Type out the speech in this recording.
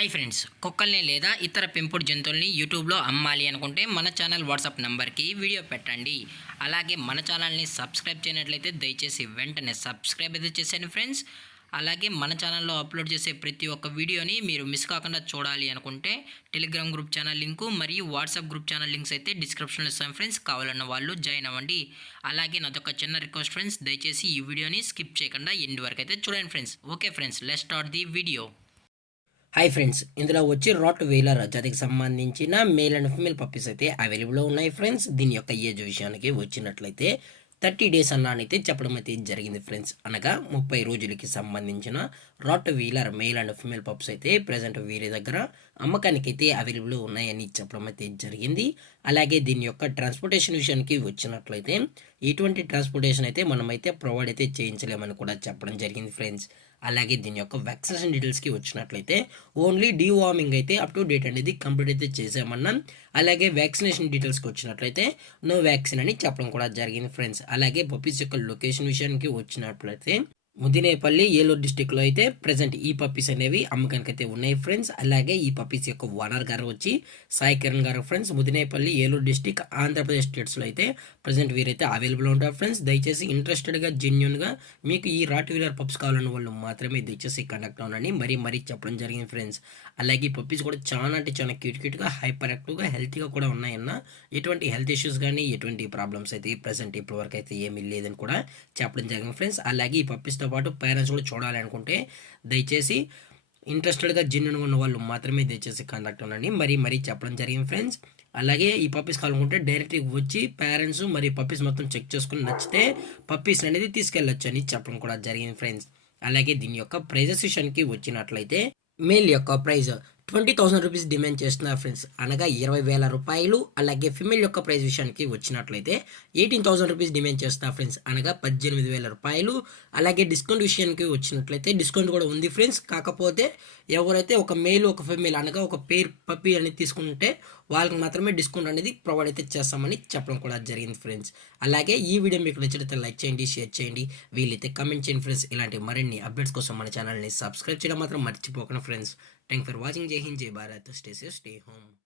Hi friends, కుక్కల్ని లేదా ఇతర పెంపుడు జంతువుల్ని యూట్యూబ్లో అమ్మాలి అనుకుంటే మన ఛానల్ వాట్సాప్ నెంబర్కి వీడియో పెట్టండి. అలాగే మన ఛానల్ని సబ్స్క్రైబ్ చేయనట్లయితే దయచేసి వెంటనే సబ్స్క్రైబ్ అయితే చేసేయండి ఫ్రెండ్స్. అలాగే మన ఛానల్లో అప్లోడ్ చేసే ప్రతి ఒక్క వీడియోని మీరు మిస్ కాకుండా చూడాలి అనుకుంటే టెలిగ్రామ్ గ్రూప్ ఛానల్ లింకు మరియు వాట్సాప్ గ్రూప్ ఛానల్ లింక్స్ అయితే డిస్క్రిప్షన్లో ఇస్తాను ఫ్రెండ్స్. కావాలన్న వాళ్ళు జాయిన్ అవ్వండి. అలాగే నాదొక చిన్న రిక్వెస్ట్ ఫ్రెండ్స్, దయచేసి ఈ వీడియోని స్కిప్ చేయకుండా ఎండ్ వరకు అయితే చూడండి friends. Okay friends, let's start the video. Hi friends, ఇందులో వచ్చి రాట్ వీలర్ జాతికి సంబంధించిన మేల్ అండ్ ఫీమేల్ పప్పీస్ అయితే అవైలబుల్లో ఉన్నాయి ఫ్రెండ్స్. దీని యొక్క ఏజ్ విషయానికి వచ్చినట్లయితే 30 డేస్ అన్నానైతే చెప్పడం అయితే జరిగింది ఫ్రెండ్స్. అనగా 30 రోజులకి సంబంధించిన rottweiler male and female pups అయితే ప్రజెంట్ వీరి దగ్గర అమ్మకానికి అయితే అవైలబుల్ ఉన్నాయని చెప్పడం అయితే జరిగింది. అలాగే దీని యొక్క ట్రాన్స్పోర్టేషన్ విషయానికి వచ్చినట్లయితే ఎటువంటి ట్రాన్స్పోర్టేషన్ అయితే మనమైతే ప్రొవైడ్ అయితే చేయించలేమని కూడా చెప్పడం జరిగింది ఫ్రెండ్స్. అలాగే దీని యొక్క వ్యాక్సినేషన్ డీటెయిల్స్కి వచ్చినట్లయితే ఓన్లీ డీవార్మింగ్ అయితే అప్ టు డేట్ అనేది కంప్లీట్ అయితే చేసామన్నాం. అలాగే వ్యాక్సినేషన్ డీటెయిల్స్కి వచ్చినట్లయితే నో వ్యాక్సిన్ అని చెప్పడం కూడా జరిగింది ఫ్రెండ్స్. అలాగే పప్పీస్ యొక్క లొకేషన్ విషయానికి వచ్చినట్లయితే ముదినేపల్లి, ఏలూరు డిస్టిక్లో అయితే ప్రజెంట్ ఈ పప్పీస్ అనేవి అమ్మకానికి అయితే ఉన్నాయి ఫ్రెండ్స్. అలాగే ఈ పప్పీస్ యొక్క ఓనర్ గారు వచ్చి సాయి కిరణ్ గారు ఫ్రెండ్స్. ముదినేపల్లి, ఏలూరు డిస్టిక్, ఆంధ్రప్రదేశ్ స్టేట్స్లో అయితే ప్రజెంట్ వీరైతే అవైలబుల్ ఉంటారు ఫ్రెండ్స్. దయచేసి ఇంట్రెస్టెడ్గా జెన్యున్గా మీకు ఈ రాట్ వీలర్ పప్స్ కావాలన్న వాళ్ళు మాత్రమే దయచేసి కనెక్ట్ అవ్వనని మరీ చెప్పడం జరిగింది ఫ్రెండ్స్. అలాగే ఈ పప్పీస్ కూడా చాలా అంటే చాలా క్యూట్గా హైపర్ యాక్టివ్గా హెల్తీగా కూడా ఉన్నాయన్న. ఎటువంటి హెల్త్ ఇష్యూస్ కానీ ఎటువంటి ప్రాబ్లమ్స్ అయితే ప్రజెంట్ ఇప్పటి వరకు అయితే ఏమీ లేదని కూడా చెప్పడం జరిగింది ఫ్రెండ్స్. అలాగే ఈ పప్పీస్తో పాటు పేరెంట్స్ కూడా చూడాలి అనుకుంటే దయచేసి ఇంట్రెస్టెడ్గా జెన్యున్గా ఉన్న వాళ్ళు మాత్రమే దయచేసి కాంటాక్ట్ ఉండండి మరీ చెప్పడం జరిగింది ఫ్రెండ్స్. అలాగే ఈ పప్పీస్ కావాలనుకుంటే డైరెక్ట్గా వచ్చి పేరెంట్స్ మరియు పప్పీస్ మొత్తం చెక్ చేసుకుని నచ్చితే పప్పీస్ అనేది తీసుకెళ్ళొచ్చు అని చెప్పడం కూడా జరిగింది ఫ్రెండ్స్. అలాగే దీని యొక్క ప్రైజెస్ విషయానికి వచ్చినట్లయితే మేల్ యొక్క ప్రైజ్ 20,000 రూపీస్ డిమాండ్ చేస్తున్నారు ఫ్రెండ్స్, అనగా 20,000 రూపాయలు. అలాగే ఫిమేల్ యొక్క ప్రైస్ విషయానికి వచ్చినట్లయితే 18,000 రూపీస్ డిమాండ్ చేస్తున్నారు ఫ్రెండ్స్, అనగా 18,000 రూపాయలు. అలాగే డిస్కౌంట్ విషయానికి వచ్చినట్లయితే డిస్కౌంట్ కూడా ఉంది ఫ్రెండ్స్. కాకపోతే ఎవరైతే ఒక మేల్ ఒక ఫిమేల్ అనగా ఒక పేర్ పప్పీ అనేది తీసుకుంటే వాళ్ళకి మాత్రమే డిస్కౌంట్ అనేది ప్రొవైడ్ అయితే చేస్తామని చెప్పడం కూడా జరిగింది ఫ్రెండ్స్. అలాగే ఈ వీడియో మీకు నచ్చినట్లయితే లైక్ చేయండి, షేర్ చేయండి, వీలైతే కమెంట్ చేయండి ఫ్రెండ్స్. ఇలాంటి మరిన్ని అప్డేట్స్ కోసం మన ఛానల్ని సబ్స్క్రైబ్ చేయడం మాత్రం మర్చిపోకండి friends. Thanks for watching. Jai Hind, Jai Bharat. Stay safe, stay home.